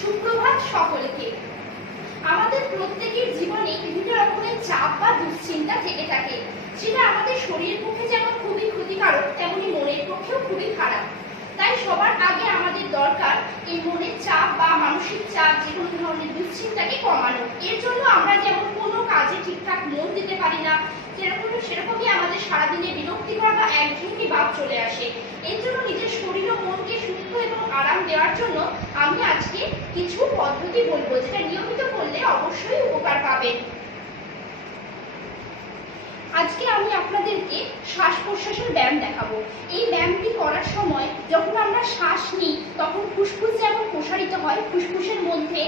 সুপ্রভাত সকলকে। আমাদের প্রত্যেকের জীবনে বিভিন্ন রকমের চাপ বা দুশ্চিন্তা থেকে থাকে, সেটা আমাদের শরীরের পক্ষে যেমন খুবই ক্ষতিকারক, তেমনি মনের পক্ষেও খুবই খারাপ। তাই সবার আগে আমাদের দরকার এই মনের চাপ বা মানসিক চাপ, যে কোনো ধরনের দুশ্চিন্তাকে কমানো। এর জন্য আমরা যেমন কোনো কাজে ঠিকঠাক মন দিতে পারি না, সেরকমই আমাদের সারাদিনে বিরক্তিকর বা একঘেয়েমি ভাব চলে আসে। এর জন্য নিজের শরীর ও মনকে সুস্থ এবং আরাম দেওয়ার জন্য আমি আজকে কিছু পদ্ধতি বলবো, যেটা নিয়মিত করলে অবশ্যই উপকার পাবেন। আজকে আমি আপনাদেরকে শ্বাস প্রশ্বাসের ব্যায়াম দেখাবো। এই ব্যায়ামটি করার সময় যখন আমরা শ্বাস নিই, তখন ফুসফুস যেমন প্রসারিত হয়, ফুসফুসের মধ্যে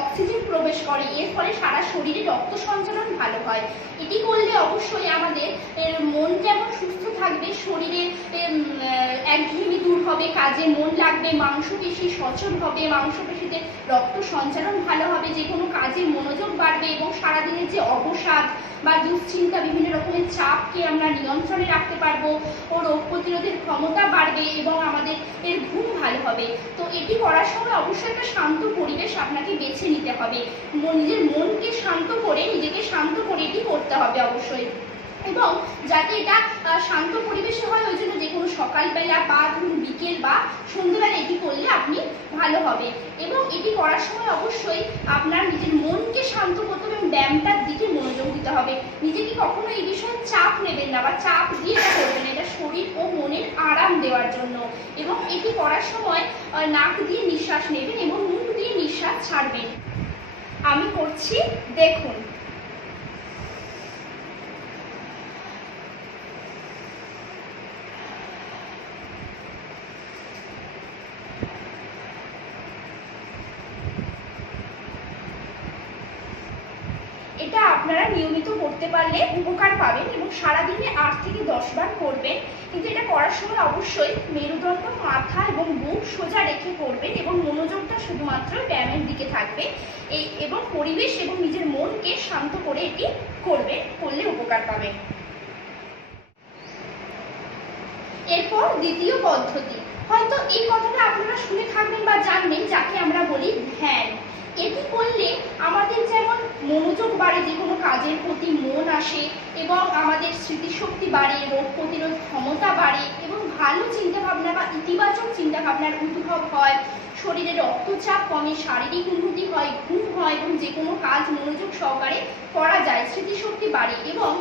অক্সিজেন প্রবেশ করে, এর ফলে সারা শরীরে রক্ত সঞ্চালন ভালো হয়। এটি করলে অবশ্যই আমাদের মন যেমন সুস্থ থাকবে, শরীরে একঘেয়েমি দূর হবে, কাজে মন লাগবে, মাংসপেশি সচল হবে, মাংসপেশিতে রক্ত সঞ্চালন ভালো হবে, যে কোনো কাজে মনোযোগ বাড়বে এবং সারাদিনের যে অবসাদ বা দুশ্চিন্তা, বিভিন্ন রকমের চাপকে আমরা নিয়ন্ত্রণে রাখতে পারবো, ও রোগ প্রতিরোধের ক্ষমতা বাড়বে এবং আমাদের ঘুম ভালো হবে। তো এটি করার সময় অবশ্যই একটা শান্ত পরিবেশ আপনাকে বেছে নিতে হবে। নিজের মনকে শান্ত করে, নিজেকে শান্ত করে এটি করতে হবে অবশ্যই। এবং যাতে এটা শান্ত পরিবেশে হয়, ওই জন্য যে কোনো সকালবেলা বা ধরুন বিকেল বা সন্ধ্যেবেলা এটি করলে আপনি ভালো হবে। এবং এটি করার সময় অবশ্যই আপনার নিজের মনকে শান্ত করতে হবে এবং ব্যায়ামটার দিকে মনোযোগ দিতে হবে। নিজেকে কখনো এই বিষয়ে চাপ নেবেন না বা চাপ দিয়ে এটা করবেন না, এটা শরীর ও মনের আরাম দেওয়ার জন্য। এবং এটি করার সময় নাক দিয়ে নিঃশ্বাস নেবেন এবং মুখ দিয়ে নিঃশ্বাস ছাড়বেন। আমি করছি, দেখুন। এটা আপনারা নিয়মিত করতে পারলে উপকার পাবেন এবং সারাদিনে 8 থেকে 10 বার করবেন। কিন্তু এটা করার সময় অবশ্যই মেরুদণ্ড, মাথা এবং বুক সোজা রেখে করবেন এবং মনোযোগটা শুধুমাত্র ব্যায়ামের দিকে থাকবে। এবং পরিবেশ এবং নিজের মনকে শান্ত করে এটি করলে উপকার পাবেন। এরপর দ্বিতীয় পদ্ধতি, হয়তো এই কথাটা আপনারা শুনে থাকবেন বা জানবেন, যাকে আমরা বলি ধ্যান। এটি করলে আমাদের যেমন মনোযোগ বাড়ে, যে কোনো কাজের প্রতি মন আসে এবং আমাদের স্মৃতিশক্তি বাড়ে, রোগ প্রতিরোধ ক্ষমতা বাড়ে এবং ভালো চিন্তাভাবনা বা ইতিবাচক চিন্তাভাবনার উদ্ভব হয়, শরীরে রক্তচাপ কমে, শারীরিক উন্নতি হয়, ঘুম হয় এবং যে কোনো কাজ মনোযোগ সহকারে করা যায়, স্মৃতিশক্তি বাড়ে এবং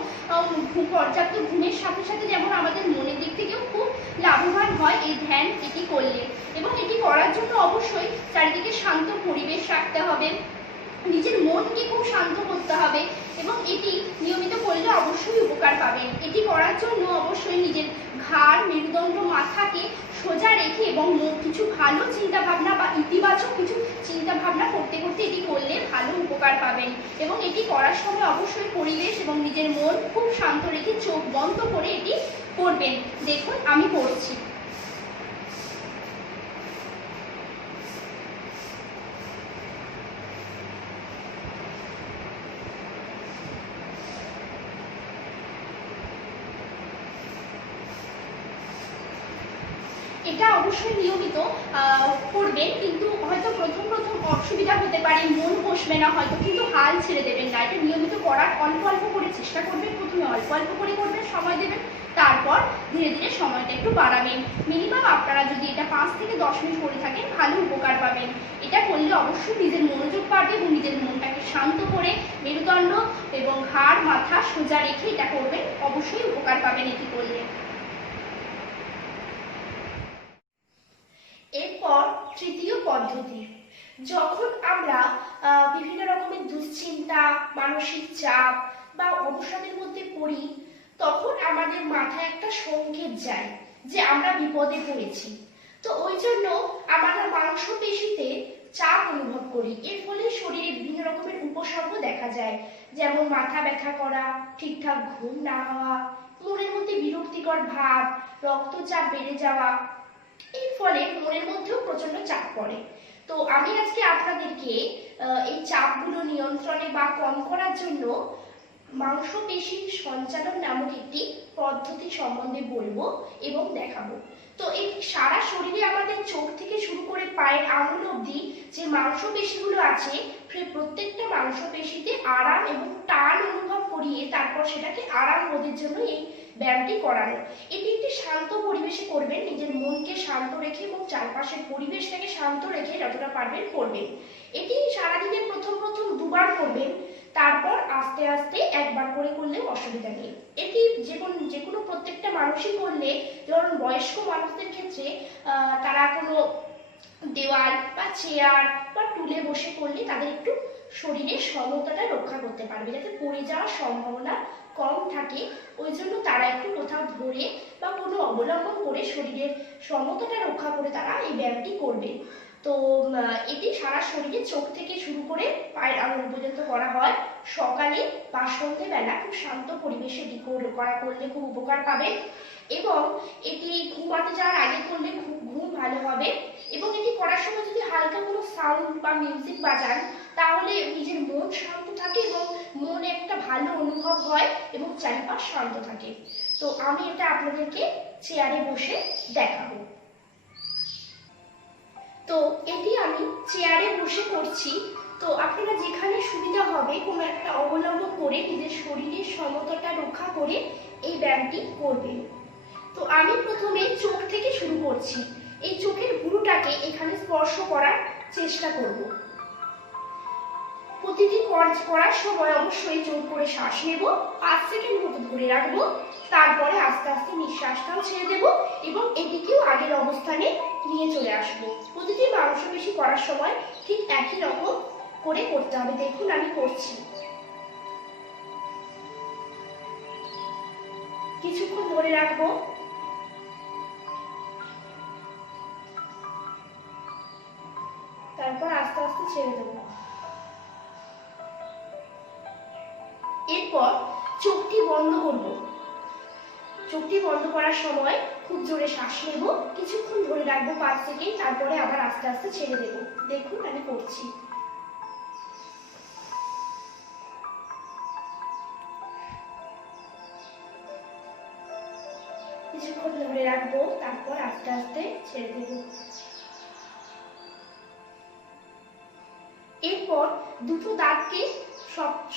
পর্যাপ্ত ঘুমের সাথে সাথে যেমন আমাদের মনের দিক থেকেও খুব লাভবান হয় এই ধ্যান এটি করলে। এবং এটি করার জন্য অবশ্যই চারিদিকে শান্ত পরিবেশ রাখতে হবে, নিজের মনকে খুব শান্ত করতে হবে এবং এটি নিয়মিত করলে অবশ্যই উপকার পাবেন। এটি করার জন্য অবশ্যই নিজের ঘাড়, মেরুদণ্ড, মাথাকে সোজা রেখে এবং কিছু ভালো চিন্তাভাবনা বা ইতিবাচক কিছু চিন্তাভাবনা করতে করতে এটি করলে ভালো উপকার পাবেন। এবং এটি করার সময় অবশ্যই পরিবেশ এবং নিজের মন খুব শান্ত রেখে চোখ বন্ধ করে এটি করবেন। দেখুন, আমি করছি। এটা অবশ্যই নিয়মিত করবেন, কিন্তু হয়তো প্রথম অসুবিধা হতে পারে, মন বসবে না হয়তো, কিন্তু হাল ছেড়ে দেবেন না। এটা নিয়মিত করার অল্প অল্প করে চেষ্টা করবেন। প্রথমে অল্প অল্প করে করবেন, সময় দেবেন, তারপর ধীরে ধীরে সময়টা একটু বাড়াবেন। মিনিমাম আপনারা যদি এটা 5 থেকে 10 মিনিট করে থাকেন, ভালো উপকার পাবেন। এটা করলে অবশ্যই নিজের মনোযোগ বাড়বে এবং নিজের মনটাকে শান্ত করে মেরুদণ্ড এবং ঘাড়, মাথা সোজা রেখে এটা করবেন, অবশ্যই উপকার পাবেন এটি করলে। এরপর তৃতীয় পদ্ধতি, যখন আমরা বিভিন্ন রকমের দুশ্চিন্তা, মানসিক চাপ বা অবসাদের মধ্যে পড়ি, তখন আমাদের মাথায় একটা সংকেত যায় যে আমরা বিপদে পড়েছি। তো ওই জন্য আমরা মাংসপেশিতে চাপ অনুভব করি। এর ফলে শরীরে বিভিন্ন রকমের উপসর্গ দেখা যায়, যেমন মাথা ব্যথা করা, ঠিকঠাক ঘুম না হওয়া, মনের মধ্যে বিরক্তিকর ভাব, রক্তচাপ বেড়ে যাওয়া। এর ফলে মনের মধ্যেও প্রচন্ড চাপ পড়ে। তো আমি আজকে আপনাদেরকে এই চাপগুলো নিয়ন্ত্রণে বা কম করার জন্য মাংসপেশি সঞ্চালন নামক একটি পদ্ধতি সম্বন্ধে বলবো এবং দেখাবো। তো তো এই সারা শরীরে আমাদের চোখ থেকে শুরু করে পায়ের আঙুল অবধি যে মাংসপেশিগুলো আছে সেই প্রত্যেকটা মাংসপেশিতে আরাম এবং টান অনুভব করিয়ে তারপর সেটাকে আরাম বোধের জন্য এই ব্যায়ামটি করানো। এটি একটি শান্ত পরিবেশে করবেন, নিজের মনকে শান্ত রেখে এবং চারপাশের পরিবেশটাকে শান্ত রেখে যতটা পারবেন করবেন। এটি সারাদিনে প্রথম প্রথম দুবার করবেন, তারপর আস্তে আস্তে একবার করে করলেও অসুবিধা নেই। এটি যে কোনো প্রত্যেকটা মানুষই করলে, যেমন বয়স্ক মানুষদের ক্ষেত্রে তারা কোনো দেওয়াল বা চেয়ার বা টুলে বসে করলে তাদের একটু শরীরের সমতাটা রক্ষা করতে পারবে, যাতে পড়ে যাওয়ার সম্ভাবনা কম থাকে। ওই জন্য তারা একটু কোথাও ধরে বা কোনো অবলম্বন করে শরীরের সমতাটা রক্ষা করে তারা এই ব্যায়ামটি করবে। তো এটি সারা শরীরে চোখ থেকে শুরু করে পায়ের আঙুল পর্যন্ত করা হয়। সকালে বা সন্ধ্যেবেলা খুব শান্ত পরিবেশে এটি করলে খুব উপকার পাবে এবং এটি ঘুমাতে যাওয়ার আগে করলে খুব ঘুম ভালো হবে। এবং এটি করার সময় যদি হালকা কোনো সাউন্ড বা মিউজিক বাজান তাহলে নিজের মন শান্ত থাকে এবং মনে একটা ভালো অনুভব হয় এবং চারপাশ শান্ত থাকে। তো আমি এটা আপনাদেরকে চেয়ারে বসে দেখাবো। তো এটি আমি চেয়ারে বসে করছি। তো আপনারা যেখানে সুবিধা হবে কোনো একটা অবলম্বন করে নিজের শরীরের সমতাটা রক্ষা করে এই ব্যায়ামটি করবেন। তো আমি প্রথমে চোখ থেকে শুরু করছি। এই চোখের ভুরুটাকে এখানে স্পর্শ করার চেষ্টা করব। প্রতিটি করার সময় অবশ্যই জোর করে শ্বাস নেব, 5 সেকেন্ড মতো ধরে রাখবো, তারপরে আস্তে আস্তে নিঃশ্বাসটাও ছেড়ে দেব এবং এটিকেও আগের অবস্থানে নিয়ে চলে আসবো। প্রতিটি মাংসপেশি করার সময় ঠিক একই রকম করে করতে হবে। দেখুন আমি করছি। কিছুক্ষণ ধরে রাখবো, তারপর আস্তে আস্তে ছেড়ে দেবো। এরপর চোখটি বন্ধ করব। চোখটি বন্ধ করার সময় খুব জোরে শ্বাস নেব, কিছুক্ষণ ধরে রাখবো 5 সেকেন্ড, তারপরে আবার আস্তে আস্তে ছেড়ে দেব। দেখুন আমি করছি। কিছুক্ষণ ধরে রাখবো, তারপর আস্তে আস্তে ছেড়ে দেব। এরপর দুটো দাঁতকে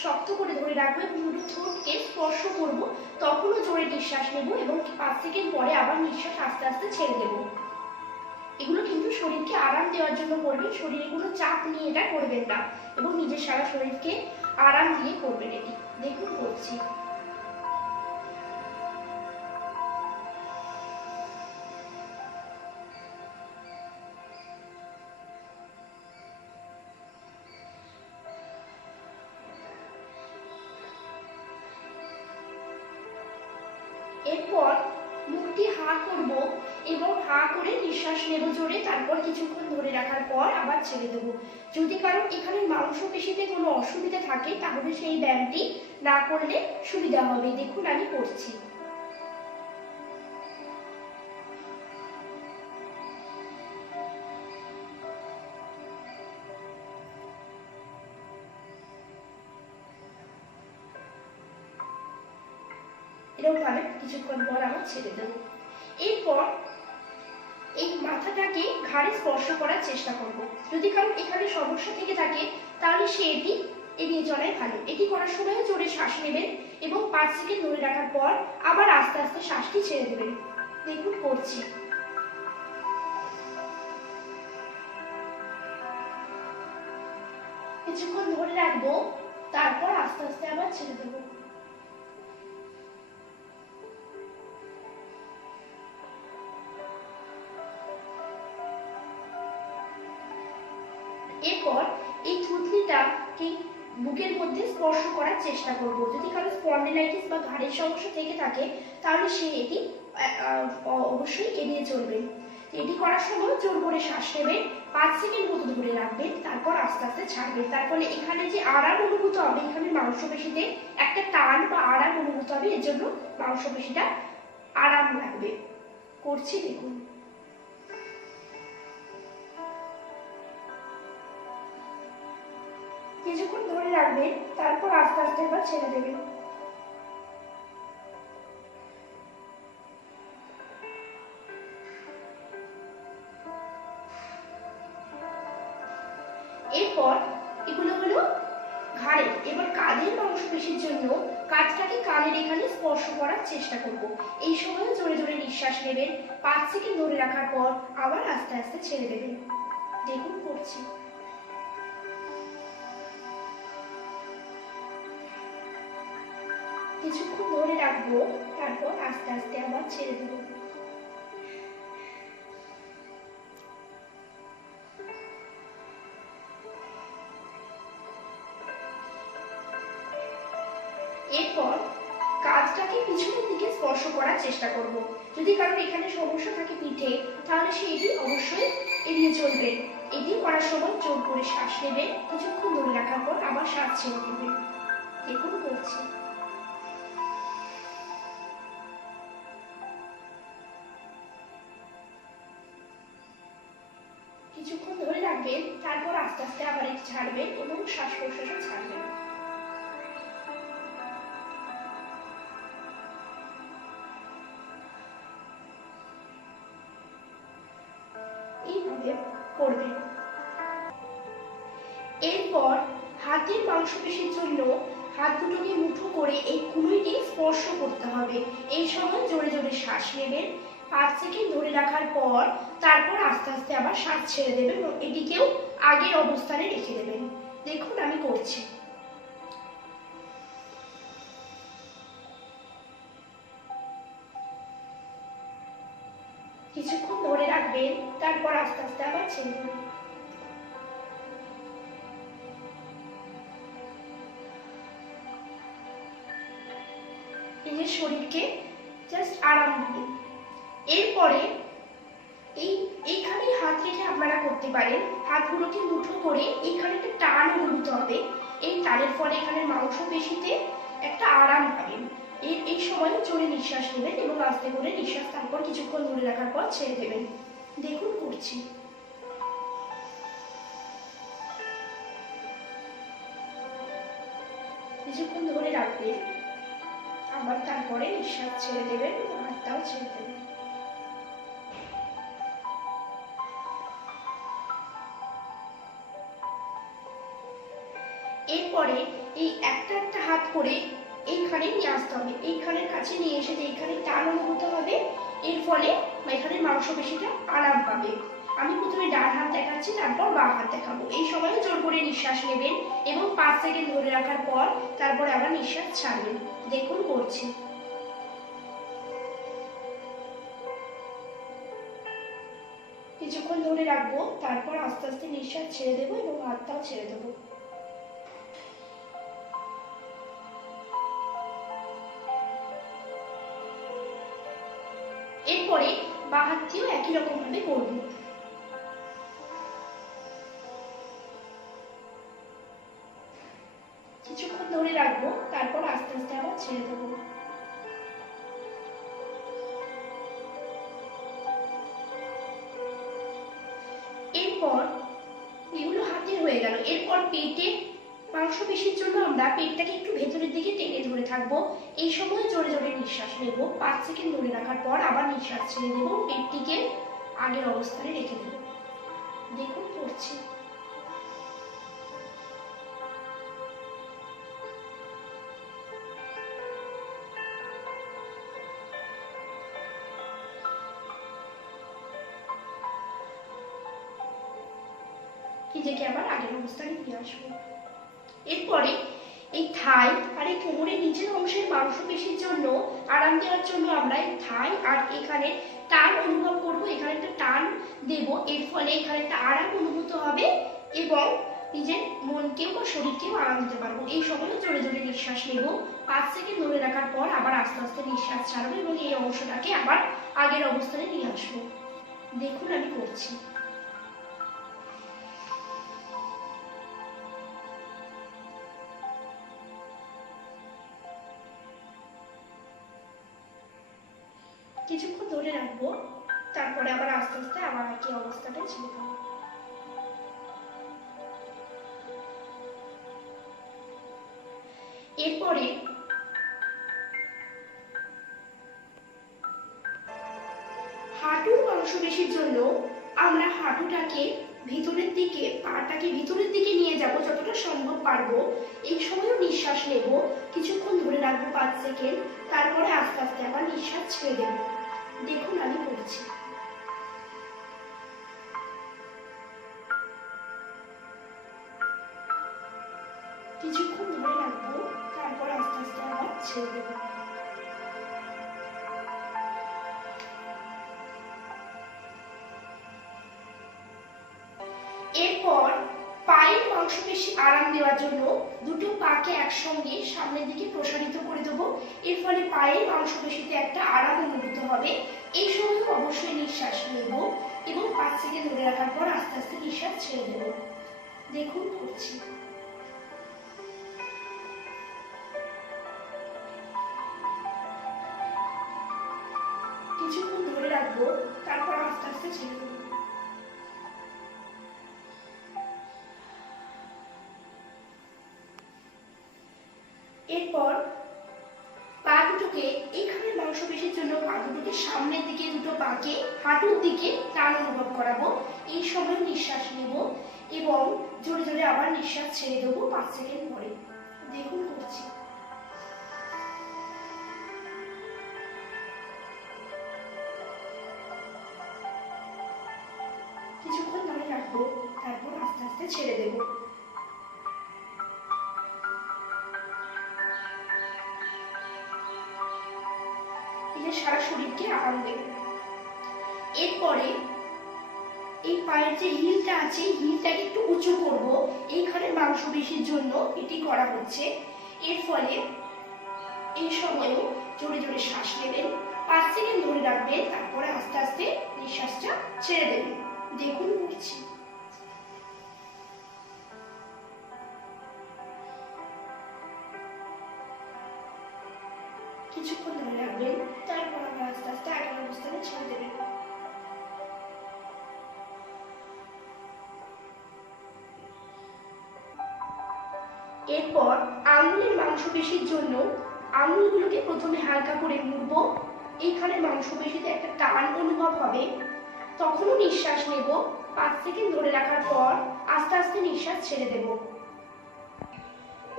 শক্ত করে ধরে রাখবো এবং দুটো ঠোঁটকে স্পর্শ করব, তখনও জোরে নিঃশ্বাস নেব এবং 5 সেকেন্ড পরে আবার নিঃশ্বাস আস্তে আস্তে ছেড়ে দেব। এগুলো কিন্তু শরীরকে আরাম দেওয়ার জন্য করবেন, শরীরে কোনো চাপ নিয়ে এটা করবেন না এবং নিজের সারা শরীরকে আরাম দিয়ে করবেন। এটি দেখুন করছি। এরপর মুখটি হা করব এবং হা করে নিঃশ্বাস নেব জোরে, তারপর কিছুক্ষণ ধরে রাখার পর আবার ছেড়ে দেব। যদি কারণ এখানে মাংসপেশিতে কোনো অসুবিধা থাকে তাহলে সেই ব্যায়ামটি না করলে সুবিধা হবে। দেখুন আমি করছি। এরকম ভাবে কিছুক্ষণ পর আবার ছেড়ে দেব। এরপর এই মাথাটাকে ঘাড়ে স্পর্শ করার চেষ্টা করব। যদি কারণ এখানে সমস্যা থেকে থাকে তাহলে সে এটি এড়িয়ে চলাই ভালো। এটি করার সময় জোরে শ্বাস নেবেন এবং 5 সেকেন্ড ধরে রাখার পর আবার আস্তে আস্তে শ্বাসটি ছেড়ে দেবেন। দেখুন করছি। কিছুক্ষণ ধরে রাখবো, তারপর আস্তে আস্তে আবার ছেড়ে দেবো। এরপর এই থুতনিটাকে বুকের মধ্যে স্পর্শ করার চেষ্টা করব। যদি কারো স্পন্ডিলাইটিস বা ঘাড়ের সমস্যা থেকে থাকে তাহলে সে এটি অবশ্যই এড়িয়ে চলবেন। এটি করার সময় জোর করে শ্বাস নেবেন, 5 সেকেন্ড মতো ধরে রাখবেন, তারপর আস্তে আস্তে ছাড়বেন। তার ফলে এখানে যে আরাম অনুভূত হবে, এখানে মাংসপেশিতে একটা টান বা আরাম অনুভূত হবে, এর জন্য মাংসপেশিটা আরাম লাগবে। করছি দেখুন। কিছুক্ষণ ধরে রাখবেন, তারপর আস্তে আস্তে এবার ছেড়ে দেবেন। এরপর এগুলো হলো ঘাড়ে। এবার কাঁধের মাংসপেশির জন্য কাঁধটাকে কানের এখানে স্পর্শ করার চেষ্টা করব। এই সময় জোরে জোরে নিঃশ্বাস নেবেন, 5 সেকেন্ড ধরে রাখার পর আবার আস্তে আস্তে ছেড়ে দেবেন। দেখুন করছি। কিছুক্ষণ ধরে রাখবো, তারপর আস্তে আস্তে আবার ছেড়ে দেবো। এরপর কাঁধটাকে পিছনের দিকে স্পর্শ করার চেষ্টা করব। যদি কারোর এখানে সমস্যা থাকে পিঠে, তাহলে সেটি অবশ্যই এড়িয়ে চলবেন। এটি করার সময় জোর করে শ্বাস নেবেন, কিছুক্ষণ ধরে রাখার পর আবার শ্বাস ছেড়ে দেবেন। দেখুন করছি। কিছুক্ষণ ধরে রাখবেন, তারপর আস্তে আস্তে আবার একটু ছাড়বেন এবং শ্বাস প্রশ্বাসও ছাড়বেন। এইভাবে করবেন। এরপর হাতের মাংসপেশির জন্য হাত দুটোকে মুঠো করে এই কুনুইটি স্পর্শ করতে হবে। এই সময় জোরে জোরে শ্বাস নেবেন, 5 সেকেন্ড ধরে রাখার পর তারপর আস্তে আস্তে আবার শ্বাস ছেড়ে দেবেন এবং এটিকেও আগের অবস্থানে রেখে দেবেন। দেখুন আমি করছি। কিছুক্ষণ ধরে রাখবেন, তারপর আস্তে আস্তে আবার ছেড়ে দেবেন। নিজের শরীরকে জাস্ট আরাম দিন। এরপরে এইখানে হাত রেখে আপনারা করতে পারেন। হাতগুলোকে মুঠো করে এইখানে একটা টান অনুভূত হবে। এই টানের ফলে এখানে মাংসপেশিতে একটা আরাম পাবেন। এই সময় জোরে নিঃশ্বাস নেবেন এবং আস্তে করে নিঃশ্বাস তারপর কিছুক্ষণ ধরে রাখার পর ছেড়ে দেবেন। দেখুন করছি। কিছুক্ষণ ধরে রাখবেন, আবার তারপরে নিঃশ্বাস ছেড়ে দেবেন এবং হাতটাও ছেড়ে দেবেন। এরপরে এই একটা একটা হাত করে এইখানে নিয়ে আসতে হবে। এইখানের কাছে নিয়ে এসে যে এইখানে টান অনুভূত হবে, এর ফলে এখানে মাংসপেশিটা আরাম পাবে। আমি প্রথমে ডান হাত দেখাচ্ছি, তারপর বাম হাত দেখাবো। এই সময় জোর করে নিঃশ্বাস নেবেন এবং 5 সেকেন্ড ধরে রাখার পর তারপরে আবার নিঃশ্বাস ছাড়বেন। দেখুন করছি। কিছুক্ষণ ধরে রাখবো, তারপর আস্তে আস্তে নিঃশ্বাস ছেড়ে দেবো এবং হাতটাও ছেড়ে দেবো। এরপরে বাঁ হাতটিও একই রকম ভাবে করব। কিছুক্ষণ ধরে রাখবো, তারপর আস্তে আস্তে আবার ছেড়ে দেবো। এরপর এগুলো হাতের হয়ে গেল। এরপর পেটে মাংসপেশির জন্য আমরা পেটটাকে একটু ভেতরের দিকে টেনে ধরে থাকবো। এই সময় জোরে জোরে নিঃশ্বাস নেব, 5 সেকেন্ড ধরে রাখার পর আবার নিঃশ্বাস ছেড়ে দেব, পেটটিকে আগের অবস্থানে রেখে দেব। দেখুন করছি। নিজেকে আবার আগের অবস্থানে নিয়ে আসবো। এরপরে এই থাই আর এই কোমরের নিচের অংশের মাংসপেশির জন্য আরাম দেওয়ার জন্য আমরা এই থাই আর এখানে টান অনুভব করব। এখানে একটা টান দেব, এর ফলে এখানে একটা আরাম অনুভূত হবে এবং নিজের মনকেও বা শরীরকেও আরাম দিতে পারবো। এই সময় জোরে জোরে নিঃশ্বাস নেব, 5 সেকেন্ড ধরে রাখার পর আবার আস্তে আস্তে নিঃশ্বাস ছাড়বো এবং এই অংশটাকে আবার আগের অবস্থানে নিয়ে আসবো। দেখুন আমি করছি। কিছুক্ষণ ধরে রাখবো, তারপরে আবার আস্তে আস্তে আবার একই অবস্থাটা ছেড়ে দেবো। এরপরে হাঁটুর মাংসপেশির জন্য আমরা হাঁটুটাকে ভিতরের দিকে, পাটাকে ভিতরের দিকে নিয়ে যাব যতটা সম্ভব পারবো। এই সময়ও নিঃশ্বাস নেব, কিছুক্ষণ ধরে রাখবো 5 সেকেন্ড, তারপরে আস্তে আস্তে আবার নিঃশ্বাস ছেড়ে দেব। দেখুন আমি করছি। কিছুক্ষণ ধরে রাখবো, তারপর আস্তে আস্তে আবার ছেড়ে দেব। এরপর পায়ের মাংসপেশি আরাম দেওয়ার জন্য দুটো পাকে একসঙ্গে সামনের দিকে প্রসারিত করে দেবো। এর ফলে পায়ের মাংসপেশিতে একটা আরাম অনুভূত হবে। এই সময় অবশ্যই নিঃশ্বাস নেব এবং 5 সেকেন্ড ধরে রাখার পর আস্তে আস্তে নিঃশ্বাস ছেড়ে দেব। দেখুন করছি। কিছুক্ষণ ধরে রাখবো, তারপর আস্তে আস্তে ছেড়ে দেব। এরপর পা দুটোকে, এইখানে মাংসপেশির জন্য পা দুটোকে সামনের দিকে, দুটো পাকে হাঁটুর দিকে টান অনুভব করাবো। এই সময় নিঃশ্বাস নেব এবং জোরে জোরে আবার নিঃশ্বাস ছেড়ে দেবো 5 সেকেন্ড পরে। দেখুন করছি। কিছুক্ষণ ধরে রাখবো, তারপর আস্তে আস্তে ছেড়ে দেব। সারা শরীরকে আরাম দেবে। এরপরে এই পায়ের যে হিলটা আছে, হিলটাকে একটু উঁচু করব। এইখানে মাংসপেশির জন্য এটি করা হচ্ছে। এর ফলে এই সময়ও জোরে জোরে শ্বাস নেবেন, 5 সেকেন্ড ধরে রাখবেন, তারপরে আস্তে আস্তে নিঃশ্বাসটা ছেড়ে দেবেন। দেখুন করছি। কিছুক্ষণ ধরে রাখবেন, তারপর আমরা আস্তে আস্তে আগের অবস্থানে ছেড়ে দেবেন। এরপর আঙুলের মাংসপেশির জন্য আঙুলগুলোকে প্রথমে হালকা করে মুড়বো। এইখানে মাংসপেশিতে একটা টান অনুভব হবে, তখনও নিঃশ্বাস নেব। 5 সেকেন্ড ধরে রাখার পর আস্তে আস্তে নিঃশ্বাস ছেড়ে দেব।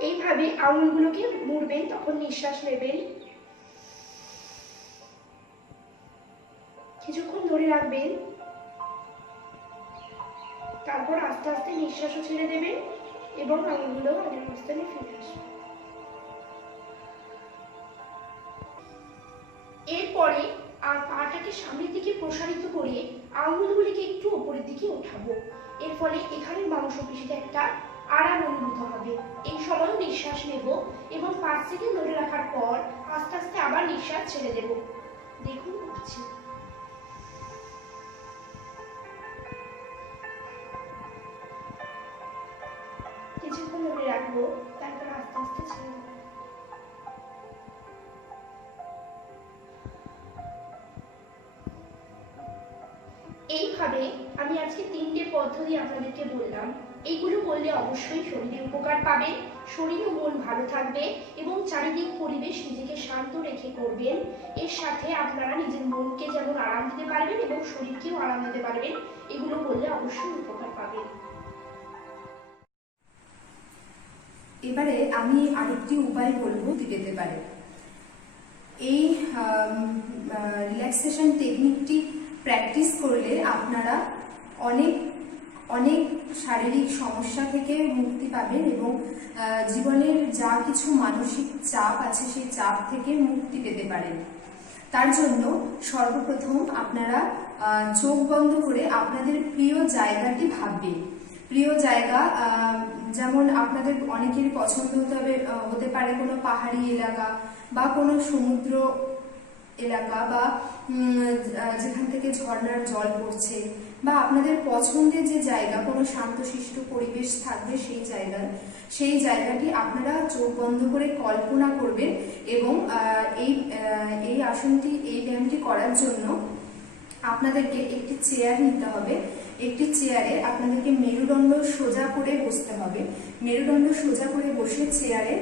এইভাবে আঙুলগুলোকে মুড়বেন, তখন নিঃশ্বাস নেবেন। কিছুক্ষণ ধরে রাখবেন, তারপর আস্তে আস্তে নিঃশ্বাসও ছেড়ে দেবেন এবং আঙুলগুলো আগের অবস্থানে ফিরে আসবে। এরপরে আর পাটাকে সামনের দিকে প্রসারিত করে আঙুলগুলিকে একটু উপরের দিকে উঠাবো। এর ফলে এখানে মাংসপেশিতে একটা আরাম অনুভূত হবে। এই সময় নিঃশ্বাস নেব এবং 5 সেকেন্ড ধরে রাখার পর আস্তে আস্তে আবার নিঃশ্বাস ছেড়ে দেব। দেখুন করছি। কিছুক্ষণ ধরে রাখবো, তারপর আস্তে আস্তে ছেড়ে দেবো। এইভাবে আমি আজকে 3টে পদ্ধতি আপনাদেরকে বললাম। এইগুলো করলে অবশ্যই শরীরে উপকার পাবেন, শরীর ও মন ভালো থাকবে এবং চারিদিক পরিবেশ নিজেকে শান্ত রেখে করবেন। এর সাথে আপনারা নিজের মনকে যেমন আরাম দিতে পারবেন এবং শরীরকেও আরাম দিতে পারবেন। এগুলো করলে অবশ্যই উপকার পাবেন। এবারে আমি আরেকটি উপায় বলবো পেতে পারে। এই রিল্যাক্সেশন টেকনিকটি প্র্যাকটিস করলে আপনারা অনেক অনেক শারীরিক সমস্যা থেকে মুক্তি পাবেন এবং জীবনের যা কিছু মানসিক চাপ আছে সেই চাপ থেকে মুক্তি পেতে পারেন। তার জন্য সর্বপ্রথম আপনারা চোখ বন্ধ করে আপনাদের প্রিয় জায়গাটি ভাববেন। প্রিয় জায়গা যেমন আপনাদের অনেকেরই পছন্দ হতে পারে কোনো পাহাড়ি এলাকা বা কোনো সমুদ্র এলাকা বা যেখান থেকে ঝর্ণার জল পড়ছে, বা আপনাদের পছন্দের যে জায়গা, কোনো শান্তশিষ্ট পরিবেশ থাকবে সেই জায়গাটি আপনারা চোখ বন্ধ করে কল্পনা করবেন এবং এই আসনটি, এই ব্যায়ামটি করার জন্য আপনাদেরকে একটি চেয়ার নিতে হবে। একটি চেয়ারে আপনাদেরকে মেরুদণ্ড সোজা করে বসতে হবে। মেরুদণ্ড সোজা করে বসে চেয়ারে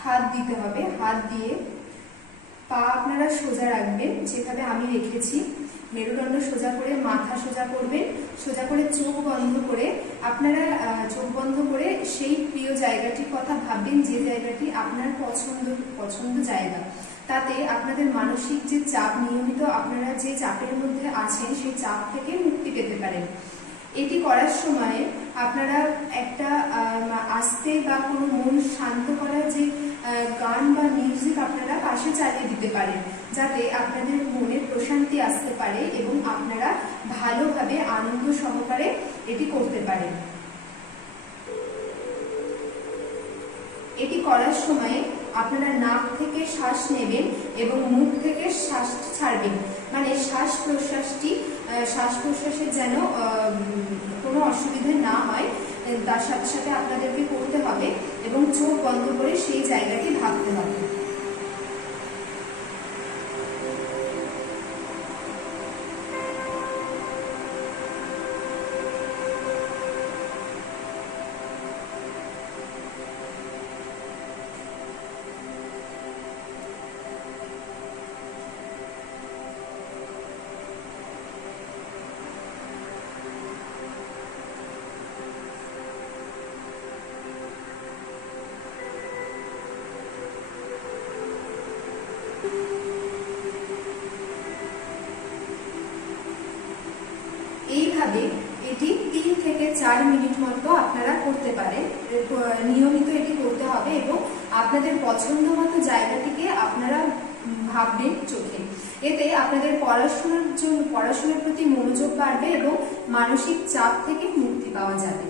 হাত দিতে হবে। হাত দিয়ে পা আপনারা সোজা রাখবেন যেভাবে আমি রেখেছি। মেরুদণ্ড সোজা করে মাথা সোজা করবেন, সোজা করে চোখ বন্ধ করে আপনারা চোখ বন্ধ করে সেই প্রিয় জায়গাটির কথা ভাববেন, যে জায়গাটি আপনার পছন্দ জায়গা। তাতে আপনাদের মানসিক যে চাপ, নিয়মিত আপনারা যে চাপের মধ্যে আছেন সেই চাপ থেকে মুক্তি পেতে পারেন। এটি করার সময় আপনারা একটা আস্তে বা কোনো মন শান্ত করার যে গান বা মিউজিক আপনারা পাশে চালিয়ে দিতে পারেন, যাতে আপনাদের মনে প্রশান্তি আসতে পারে এবং আপনারা ভালোভাবে আনন্দ সহকারে এটি করতে পারেন। এটি করার সময় আপনারা নাক থেকে শ্বাস নেবেন এবং মুখ থেকে শ্বাস ছাড়বেন, মানে শ্বাস প্রশ্বাসের যেন কোনো অসুবিধা না হয়, তার সাথে সাথে আপনাদেরকে করতে হবে এবং চোখ বন্ধ করে সেই জায়গাটি ভাবতে হবে। এইভাবে এটি 3 থেকে 4 মিনিট মতো আপনারা করতে পারেন। নিয়মিত এটি করতে হবে এবং আপনাদের পছন্দ মতো জায়গাটিকে আপনারা ভাববেন চোখে। এতে আপনাদের পড়াশোনার প্রতি মনোযোগ বাড়বে এবং মানসিক চাপ থেকে মুক্তি পাওয়া যাবে।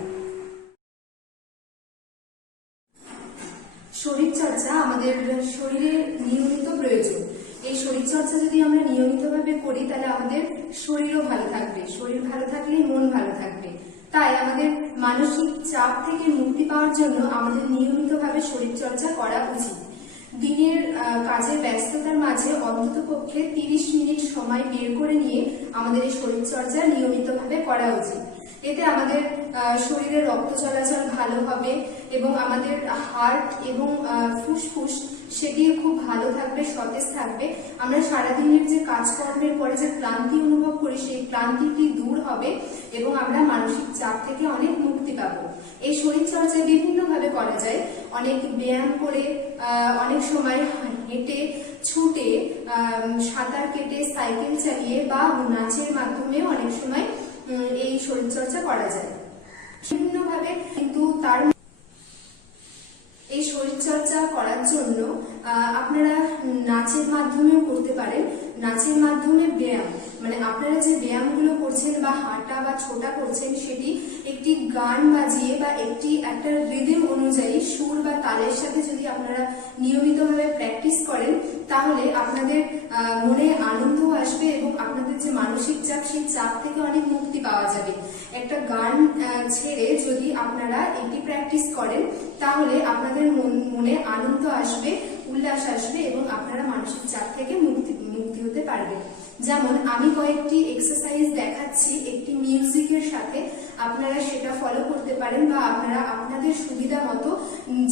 শরীরচর্চা আমাদের শরীরের নিয়মিত প্রয়োজন। এই শরীরচর্চা যদি আমরা নিয়মিতভাবে করি তাহলে আমাদের শরীরও ভালো থাকবে, শরীর ভালো থাকলেই মন ভালো থাকবে। তাই আমাদের মানসিক চাপ থেকে মুক্তি পাওয়ার জন্য আমাদের নিয়মিতভাবে শরীরচর্চা করা উচিত। দিনের কাজের ব্যস্ততার মাঝে অন্ততপক্ষে 30 মিনিট সময় বের করে নিয়ে আমাদের এই শরীরচর্চা নিয়মিতভাবে করা উচিত। এতে আমাদের শরীরে রক্ত চলাচল ভালো হবে এবং আমাদের হার্ট এবং ফুসফুস সেটি খুব ভালো থাকবে, সতেজ থাকবে। আমরা সারাদিনের যে কাজকর্মের পরে যে ক্লান্তি অনুভব করি সেই ক্লান্তিটি দূর হবে এবং আমরা মানসিক চাপ থেকে অনেক মুক্তি পাবো। এই শরীরচর্চা বিভিন্নভাবে করা যায়, অনেক ব্যায়াম করে, অনেক সময় হেঁটে, ছুটে, সাঁতার কেটে, সাইকেল চালিয়ে বা নাচের মাধ্যমে অনেক সময় এই শরীরচর্চা করা যায় বিভিন্নভাবে। কিন্তু এই শরীরচর্চা করার জন্য আপনারা নাচের মাধ্যমেও করতে পারেন। নাচের মাধ্যমে ব্যায়াম, মানে আপনারা যে ব্যায়ামগুলো করছেন বা হাঁটা বা ছোটা করছেন সেটি একটি গান বাজিয়ে বা একটা রিদম অনুযায়ী সুর বা তালের সাথে যদি আপনারা নিয়মিতভাবে প্র্যাকটিস করেন তাহলে আপনাদের মনে আনন্দ আসবে এবং আপনাদের যে মানসিক চাপ সেই চাপ থেকে অনেক মুক্তি পাওয়া যাবে। একটা গান ছেড়ে যদি আপনারা এটি প্র্যাকটিস করেন তাহলে আপনাদের মনে আনন্দ আসবে, উল্লাস আসবে এবং আপনারা মানসিক চাপ থেকে মুক্তি হতে পারবেন। যেমন আমি কয়েকটি এক্সারসাইজ দেখাচ্ছি একটি মিউজিকের সাথে, আপনারা সেটা ফলো করতে পারেন বা আপনারা আপনাদের সুবিধা মতো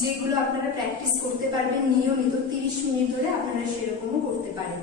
যেগুলো আপনারা প্র্যাকটিস করতে পারবেন নিয়মিত 30 মিনিট ধরে আপনারা সেরকমও করতে পারেন।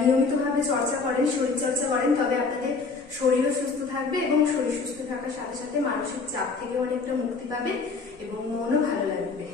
নিয়মিতভাবে চর্চা করেন, শরীর চর্চা করেন, তবে আপনাদের শরীরও সুস্থ থাকবে এবং শরীর সুস্থ থাকার সাথে সাথে মানসিক চাপ থেকে অনেকটা মুক্তি পাবে এবং মনও ভালো লাগবে।